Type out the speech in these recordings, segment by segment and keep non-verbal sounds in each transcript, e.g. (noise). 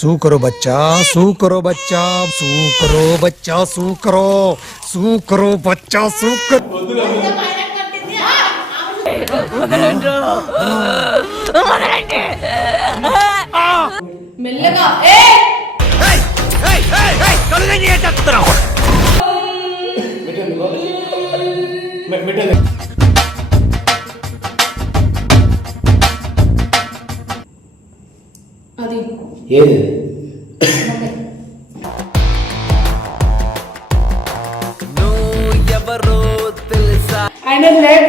શું કરો બચ્ચા શું કરો બચ્ચા શું કરો બચ્ચા શું કરો શું કરો બચ્ચા શું કરો మెల్లగా ఏ కళ్ళు చేస్తారా ఏది? ఆయన లేప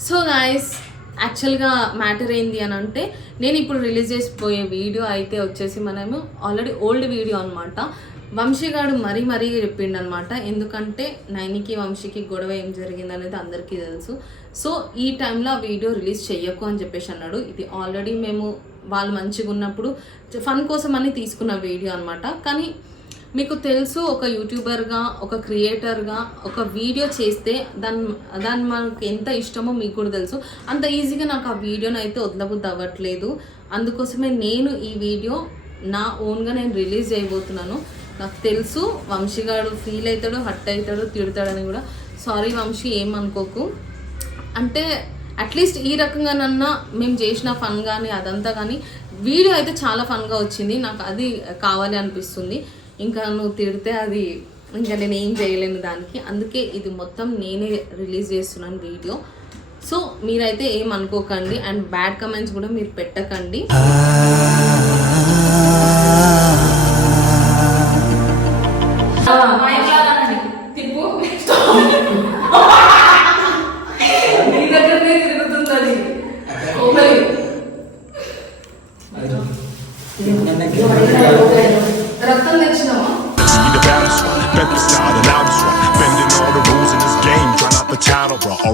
సో గాయస్ యాక్చువల్గా మ్యాటర్ ఏంది అని అంటే నేను ఇప్పుడు రిలీజ్ చేసిపోయే వీడియో అయితే వచ్చేసి మనము ఆల్రెడీ ఓల్డ్ వీడియో అనమాట వంశీగాడు మరీ మరీ చెప్పిండు అనమాట ఎందుకంటే నైనికి వంశీకి గొడవ ఏం జరిగింది అనేది అందరికీ తెలుసు. సో ఈ టైంలో ఆ వీడియో రిలీజ్ చెయ్యకు అని చెప్పేసి అన్నాడు. ఇది ఆల్రెడీ మేము వాళ్ళు మంచిగా ఉన్నప్పుడు ఫన్ కోసం అని తీసుకున్న వీడియో అనమాట కానీ మీకు తెలుసు ఒక యూట్యూబర్గా ఒక క్రియేటర్గా ఒక వీడియో చేస్తే దాని దాన్ని మనకు ఎంత ఇష్టమో మీకు కూడా తెలుసు. అంత ఈజీగా నాకు ఆ వీడియోని అయితే వదలబుద్ధి అవ్వట్లేదు. అందుకోసమే నేను ఈ వీడియో నా ఓన్గా నేను రిలీజ్ చేయబోతున్నాను. నాకు తెలుసు వంశీగాడు ఫీల్ అవుతాడు హట్ అవుతాడు తిడతాడని కూడా. సారీ వంశీ ఏమనుకోకు అంటే అట్లీస్ట్ ఈ రకంగానన్నా మేము చేసిన ఫన్ కానీ అదంతా కానీ వీడియో అయితే చాలా ఫన్గా వచ్చింది. నాకు అది కావాలి అనిపిస్తుంది. ఇంకా నువ్వు తిడితే అది ఇంకా నేను ఏం చేయలేను దానికి. అందుకే ఇది మొత్తం నేనే రిలీజ్ చేస్తున్నాను వీడియో. సో మీరైతే ఏం అనుకోకండి. అండ్ బ్యాడ్ కమెంట్స్ కూడా మీరు పెట్టకండి.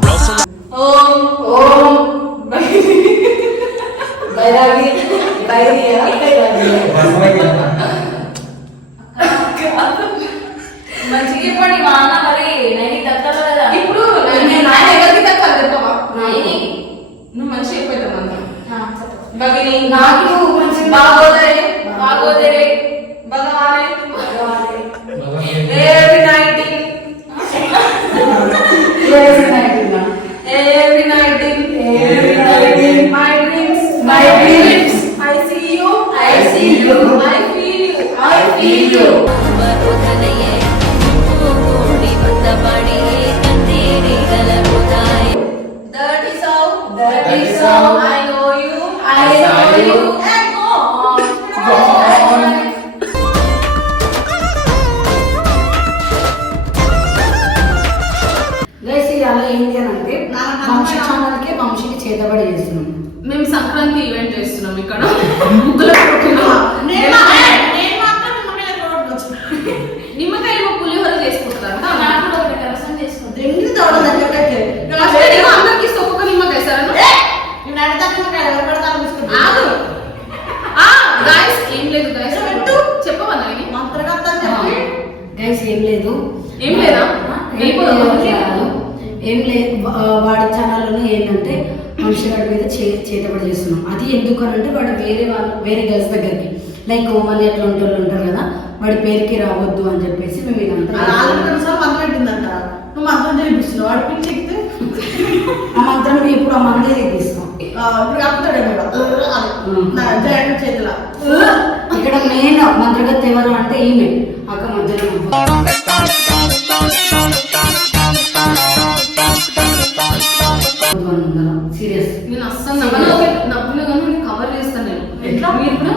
Else I'll ఓం ఓం బైరాగి బైరియా? మంచిగా చెప్పండి మా అన్న మరి నైని తగ్గదు కదా. ఇప్పుడు నేను ఎవరికి తక్కువ చెప్పవా? నైని నువ్వు. భగిని నాకు మంచి బాగోదరే poder నిమ్మకాయలు పులిహోర చేసుకుంటారు నాకు కూడా ఒకటి రసం చేసుకుంది. రెండు తోడు దగ్గరకైతే ఫస్ట్ నేను అందరికి ఒక్కొక్క నిమ్మకాయ సరేనా నేను అడతాను ఎవరు పెడతాను గాయస్ ఏం లేదు గాయస్ పెట్టు. చెప్పవా నాయని? మంత్రగతం చెప్పి. గైస్ ఏం లేదు. ఏం లేదా? ఏం లేదు. ఏం లేదు. వా- వాడి ఛానల్లో ఏంటంటే వంశీ వాడి మీద చే చేతబడి చేస్తున్నాం. అది ఎందుకు అని అంటే వాడు వేరే వాళ్ళు వేరే గర్ల్స్ దగ్గరికి. లైక్ ఓమని అట్లా ఉంటారు ఉంటారు కదా వాడి పేరుకి రావద్దు అని చెప్పేసి మేము ఇదంతా పెట్టిందంట. నువ్వు మంత్రం చేపిస్తున్నావు వాడు పిచ్చి ఎక్కితే ఆ మంత్రం ఎప్పుడు ఆ మందే ఇప్పుడు చేతిలో. ఇక్కడ మెయిన్ మంత్రగత్ ఎవరు అంటే ఈమె అక్క మధ్యలో సీరియస్. నేను అస్సలు నవ్వను నవ్వులు కానీ కవర్ చేస్తాను నేను. ఎట్లా? మీరు కూడా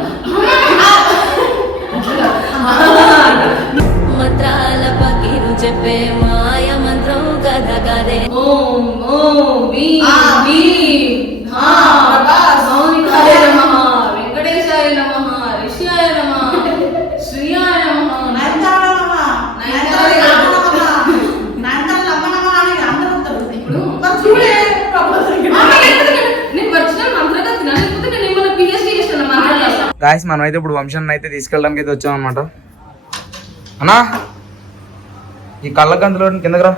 గాయస్ మనం అయితే ఇప్పుడు వంశం అయితే తీసుకెళ్ళడానికి అయితే వచ్చాం అనమాట అన్నా ఈ కళ్ళ గంతులో కిందకి రా.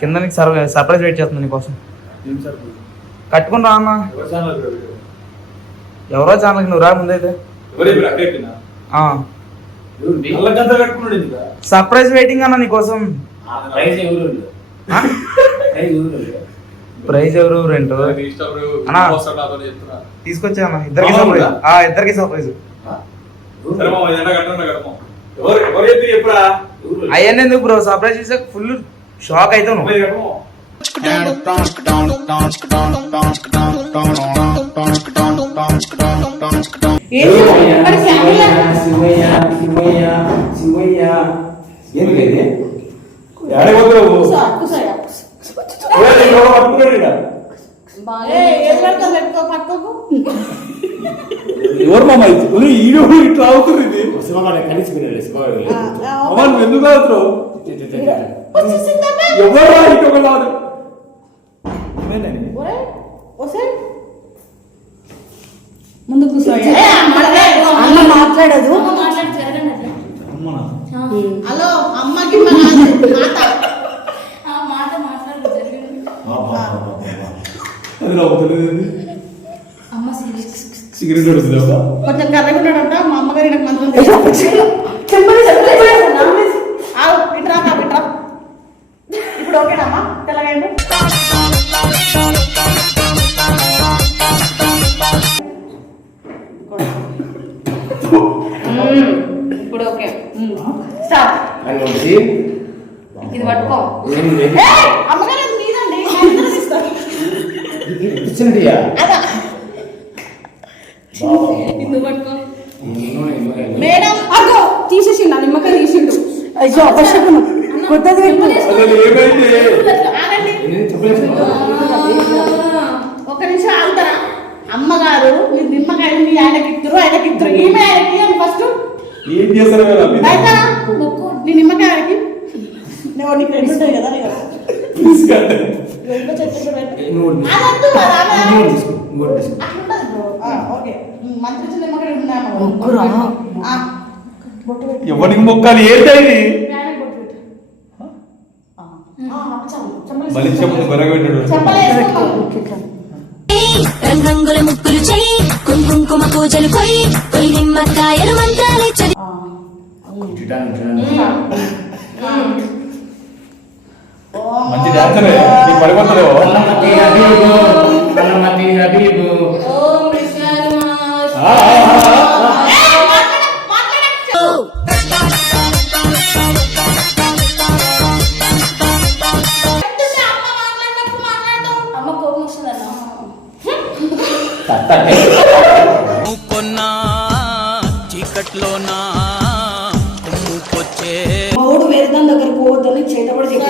కింద నీకు సర్ సర్ప్రైజ్ వెయిట్ చేస్తుంది నీకోసం. కట్టుకుని రా అన్న. ఎవరో ఛానల్కి నువ్వు రా ముందైతే. ఆ. సర్ప్రైజ్ వెయిటింగ్ అన్న నీకోసం? ప్రైజ్ ఎవరు రెంట్? అన్నా తీసుకొచ్చా అన్న ఇద్దరికి సర్ప్రైజ్ ఆ ఇద్దరికి సర్ప్రైజ్ అయ్యన్న ఎందుకు బ్రో సర్ప్రైజ్ చేసే ఫుల్ షాక్ అవుతావు నువ్వు. ఎవరు మామ ఇది ఈడు ఇట్లా అవుతుంది ఇది. ఆ, ఆ, అమ్మా ఎందుకు అవుతున్నావు. ఎవరు ఇటు కాదు. ముందు అమ్మ, మాట్లాడదు. మాట్లాడి జరగండి అట్లా హలో అమ్మకి (laughs) అమ్మ సీరియస్ సిగరెట్ కొడుతుంది కొంచెం కర్రగుంటాడంట మా అమ్మగారి నాకు మంత్రం చెప్పండి చెప్పండి ఆవు విట్రా కా విట్రా. ఇప్పుడు ఓకేనమ్మా తెల్లగైండు ఇప్పుడు ఓకే. స్టార్ట్. ఇది పట్టుకో. అమ్మగారు అది మీదండి మా ఇద్దరు తీస్తారు పట్టుకో. మేడం. అగో తీసేసిండు ఆ నిమ్మకాయ తీసిండు. అయ్యో అపశకునం. కొత్తది నేను ఒక నిమిషం ఆగుతారా? అమ్మగారు మీరు నిమ్మకాయలు మీ ఆయనకి ఇద్దరు ఆయనకి ఇద్దరు ఈమె ఆయనకి అని ఫస్ట్. ఏం చేస్తారు? బయటరా నీ నిమ్మకాయ ఆయనకి. నువ్వు నీకు రెండు కదా ఎవరికి మొక్కాలి? ఏంటది మళ్ళీ వేసుకో. చెప్పు బెరగ పెట్టాడు. చెంపలు వేసుకో. రంగుల ముక్కులు చెయ్యి కుంకుమ పూజలు కొయ్యి కొయ్యి నిమ్మకాయలు మంత్రాలే చదివి ఆ, మంచి డాన్సరే నీకు పడిపోతలేవు కొన్నా చీకట్లోనా వేరే దాని దగ్గర పోవద్దని కొబ్బరికాయ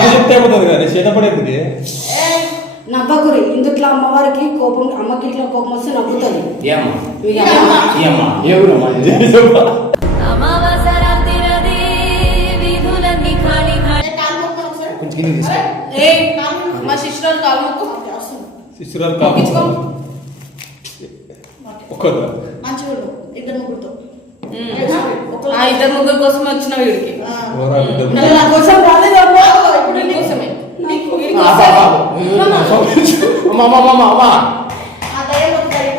నాకు చెప్తే అయిపోతుంది కదా చేతపడేది ఏయ్, నవ్వకురి. ఇందుట్లో అమ్మవారికి కోపం అమ్మకి ఇట్లా కోపం వస్తే నవ్వుతుంది. కింద. శిశురాలు మొక్కించుకో. ఒక్కదా? మంచిగా. ఇద్దరు ముగ్గురుతో. ఆ ఇద్దరు ముగ్గురు కోసం వచ్చిన వీడికి నా కోసం రాలేదమ్మా. ఇప్పుడు నీ కోసమే. నీకు వీడి ఆ, కోసమే. బా, బా. అమ్మా. అమ్మా అమ్మా అమ్మా ఆ దయ్యం ఒక దయ్యం.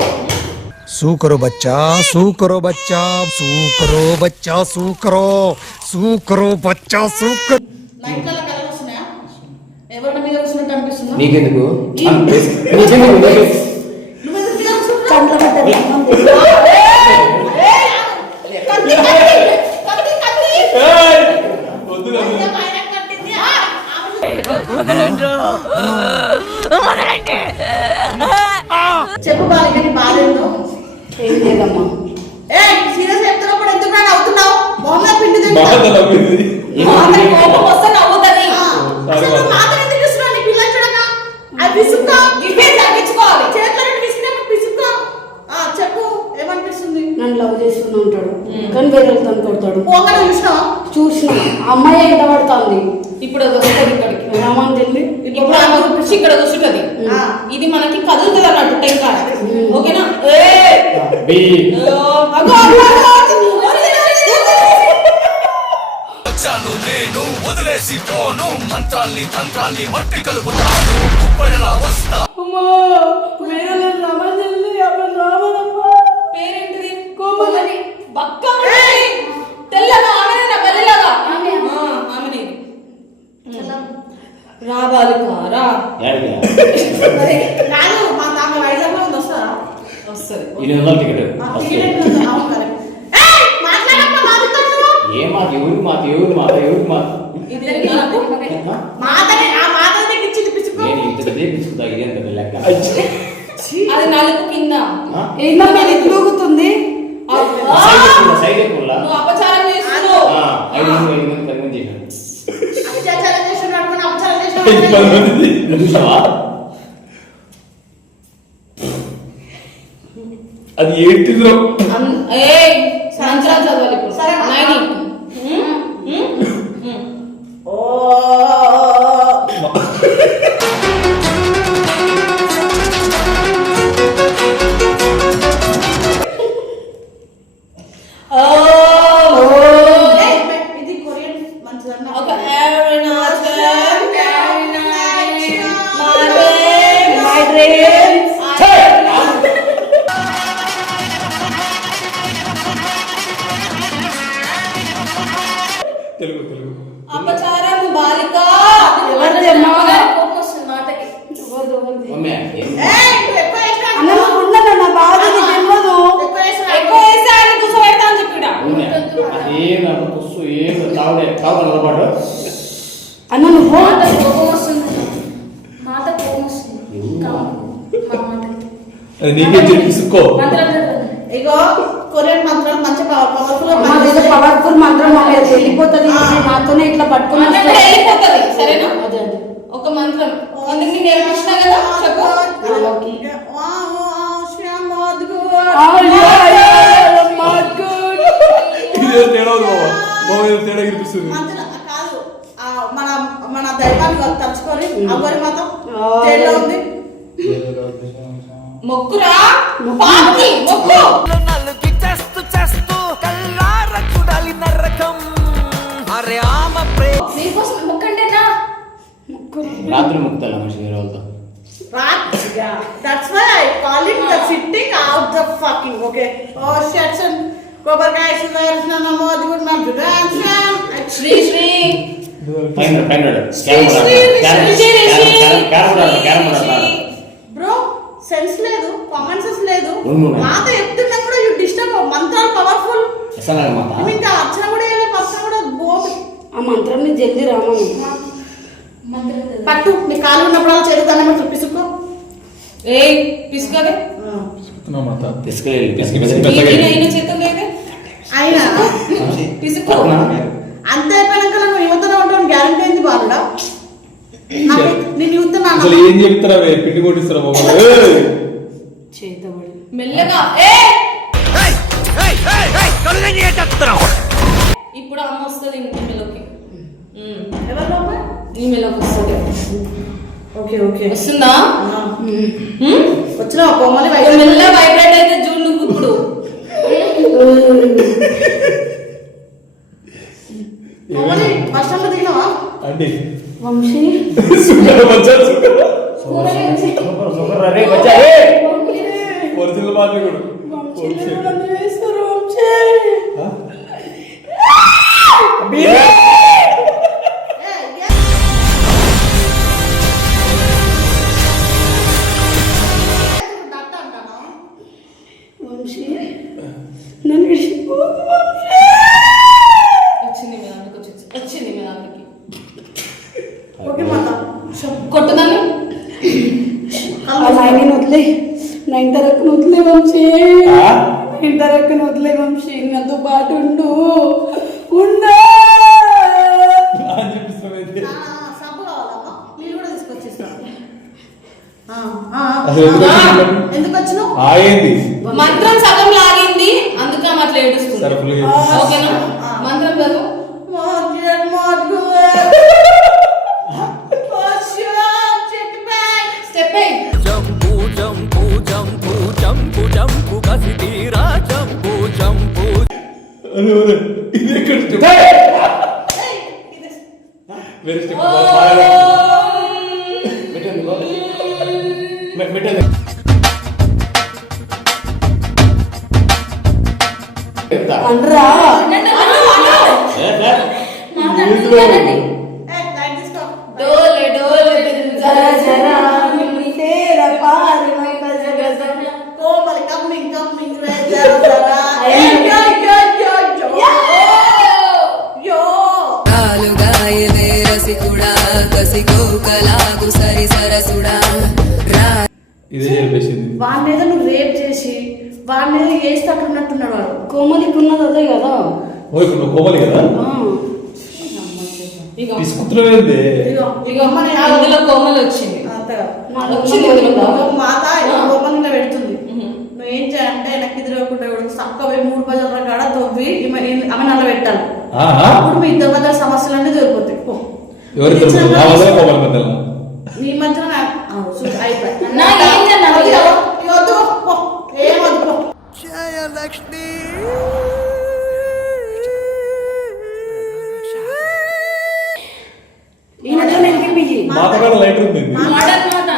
సూకరో బచ్చా సూకరో బచ్చా సూకరో బచ్చా సూకరో సూకరో బచ్చా సూకర్ నా ఇంట్లో కలర్ వస్తున్నాయా ఎవరి మీద కూర్చున్నట్టు అనిపిస్తుందా నీకెందుకు ఈ- ఆ, వేసి- నీకెందుకు నీకు- నువ్వెందుకు మీద కూర్చుంటున్నావు? కంట్లో పడ్డది అన్నం తిను. కత్తి, కత్తి, కత్తి, కత్తి. ఏయ్! వద్దు కదా. దయ్యం ఆయనకు కట్టింది. ఆ, ఆమె- చెప్పు బాలిక నీ ఏం లేదమ్మా. ఏ సీరియస్ ఎందుకు అవుతున్నావు పిండి కోపం వస్తే నవ్వుతుంది. అసలు నువ్వు మాత్రం ఎందుకు నీ పిల్లలు చూడక. అది ఇవే తగ్గించుకోవాలి. ఆ, చెప్పు ఏమనిపిస్తుంది? నన్ను లవ్ చేస్తూనే ఉంటాడు కానీ వేరే వాళ్ళతో కొడతాడు. చూసినావా? చూసిన. అమ్మాయి ఎంత పడుతుంది ఇప్పుడు అది వస్తుంది రామని తెలివి ఇప్పుడు ఆమె ఇక్కడ కూర్చుంటది. ఇది మనకి కదులుతుంది అన్నట్టు టెంకాయ ఓకేనా బీ. అగో, అగో, మంత్రాల్ని తంత్రాల్ని మట్టి కలుపుతాను గుప్పడలా వస్తా పేరేంటిది కోమలని బక్క తెల్లగా ఆమెనే నా బల్లిలాగా ఆ, ఆమెనే రా బాలిక రా కాదు మా తాత వైజాగ్లో ఉంది వస్తారా వస్తుంది ఎనిమిది వందల టికెట్ ఆ టికెట్ ఉంది, అవును correct. ఏయ్, మాట్లాడమ్మా, మాట్లాడుతున్నావు. ఏ ఇది నాకు మాతనే ఆ మాతనే ఇచ్చింది పిచ్చుకో. నేను ఇంత లెక్క. అది నలుపు కింద ఆ? ఏంటమ్మా ఇది తూగుతుంది సైడ్ ఎక్కువ, సైడ్ ఎక్కువ. నువ్వు అపచారం చేస్తున్నావు ఆ, ఐదు మంది ఐదు మంది పది మంది చేశాను అత్యాచారం చేసిన పట్టుకొని అపచారం చూసావా? అది ఏంటిదో? అన్- ఏ సంవత్సరాలు చదవాలి ఇప్పుడు. సరే, నువ్వు మాట కోపం వస్తుంది. మాట కోపం వస్తుంది. నీకే చదవండి. ఇగో కొరియన్ మంత్రాలు మంచి పవర్ఫుల్ పవర్ఫుల్ మంత్రం వెళ్ళిపోతుంది. నాతోనే ఇట్లా పట్టుకుని అన్నట్టు వస్తే- వెళ్ళిపోతుంది సరేనా? ఒక మంత్రం. నేర్పించిన కదా? చెప్పు. తేడా తేడా కనిపిస్తుంది ఆ, మన మన దైవాన్ని వాళ్ళు తలుచుకొని అవ్వరి మాత్రం జైల్లో ఉంది. మొక్కురా? పార్టీ మొక్కు. నలుగి చేస్తూ చేస్తూ కల్లార చూడాలి నరకం. అరే ఆమ ప్రే మీకోసం మొక్కండి అన్నా రాత్రి ముక్తాల మనిషి వేరే వాళ్ళతో. That's why I call it the sitting out the fucking okay oh shuts and కొబ్బరికాయ వేసిన నమోదు గుడ్ శ్రీ శ్రీ పైన పైన బ్రో సెన్స్ లేదు కామన్ సెన్స్ లేదు ఉండు. మాత చెప్తున్నా కూడా యు డిస్టర్బ్ మంత్రాలు పవర్ఫుల్ మాత? ఇంకా అర్చన కూడా కూడా ఆ మంత్రాన్ని జల్దీ రామని. మంత్రం చదవండి. పట్టు నీ కాలు ఉన్నప్పుడు అలా చేరుతానే చూపిసుకో ఏ పిసుకదే పిసుకు అంత అయిపోయినాక నువ్వు యువతలో ఉంటాను గ్యారంటీ అయింది బాలుడా? నేను యువతను అసలు ఏం చెప్తారా పిండి కొట్టిస్తారా బాబా. చేతబడి. మెల్లగా. ఏ ఇప్పుడు అమ్మ వస్తుంది ఈమెలోకి ఉమ్. ఎవరు ఈమెలోకి వస్తుంది. Okay okay. వస్తుందా? వచ్చిన వైద్యం మెల్ల వైబ్రేట్ అయితే. చూడు నువ్వు ఇప్పుడు. స్టాండ్లో దిగినావా? అంటే వంశీ. ఒరిజినల్ బాధ్య కూడా. కొట్టుదాన్ని. ఆ నైన్ వదిలే. నైన్ తరకు వదిలే వంశీ. నైన్ తరకు వదిలే వంశీ. నాతో పాటు ఉండు. ఉండు. ఎందుకు వచ్చినావు? మంత్రం సగం లాగింది. అందుకే అట్లా ఏడుస్తుంది ఓకేనా? మంత్రం చదువు. ఇది ఎక్కడ ఏయ్, ఇది వెరీ స్టిక్ పెట్టండి గో. మె- పెట్టండి చెప్తా. అనరా ఏ, ఏ? ఏ, లైట్ తీసుకో. డోలే డోలే జరా జరా తేరా పార్ మై గజ గజ కోమలి coming, coming, రే, జరా, జరా. వాడిని ఏదో నువ్వు రేప్ చేసి వాడిని ఏదో చేసేటట్టు ఉన్నట్టున్నాడు వాడు. కోమలికి ఉన్నది అదే కదా. ఓ ఇప్పుడు నువ్వు కోమలి కదా? ఇగో. తీసుకుంటున్నావేంది అందులో కోమలు వచ్చింది. వచ్చింది మాత కోమలిలో పెడుతుంది. నువ్వు ఏం చేయాలంటే వెనక్కి తిరగకుండా పోయి మూడు బజార్ల కాడ తవ్వి ఆమె నల్ల పెట్టాలి ఆహా. అప్పుడు మీ ఇద్దరి మధ్య సమస్యలన్నీ దొరికిపోతాయి. ఎవరిద్దరు నా వల్ల కోమలి మధ్యలో నీ. ఈయనతో నెలిగిపోయి మాత కూడా లైట్ ఉంది. మాట అన్న.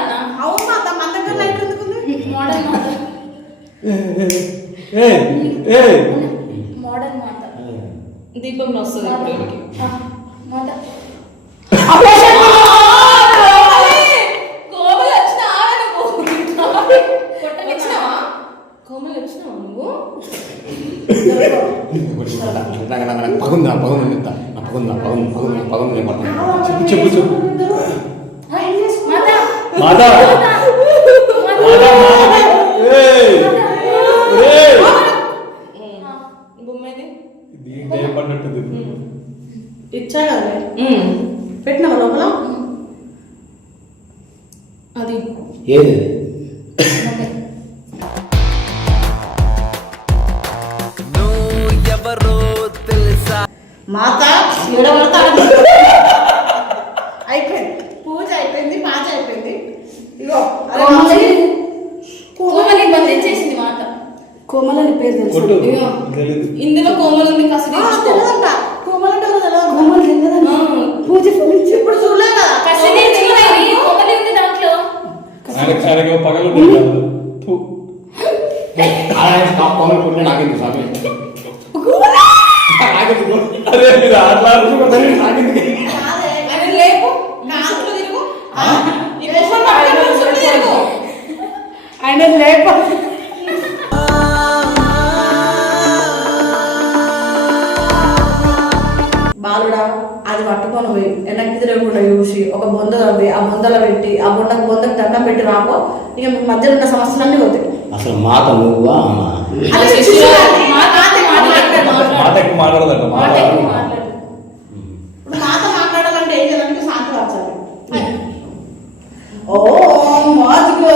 అవును మాత, మన దగ్గర లైట్ ఎందుకుంది? మోడర్న్ మాట ఏ ఏ మోడర్న్ మాట దీపం వస్తుంది ఇప్పుడు ఈమెకి. పగుందా పగుందా చెప్తా పగుందా పగుందా పగుందా పగుందా నేను పడతాను చెప్పు చెప్పు చెప్పు ఇచ్చా కదా పెట్టినావా లోపల? అది ఏది? కోమలు కొట్టే నాకెందుకు స్వామి? నాకెందుకు? అరే మీరు అట్లా అనుకుంటారు, నాకెందుకు? కాదే. ఆయన లేపు బాలుడా అది పట్టుకొని పోయి వెనక్కి తిరగకుండా చూసి ఒక బొంద తవ్వి ఆ బొందలో పెట్టి ఆ బొండకు బొందకు దండం పెట్టి రాపో ఇక మధ్యలో ఉన్న సమస్యలన్నీ పోతాయి. అసలు మాత నువ్వా అమ్మా మాత ఎక్కువ మాట్లాడదట మాట మాతో మాట్లాడాలంటే ఏం చేయాలంటే శాంతి పరచాలి ఓ మాదిగో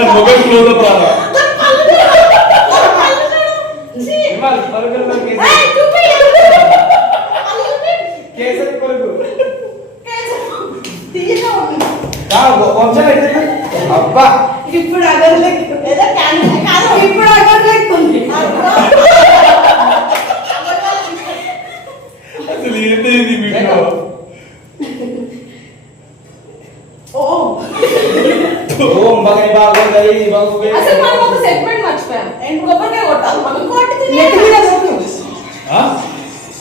我被封了吧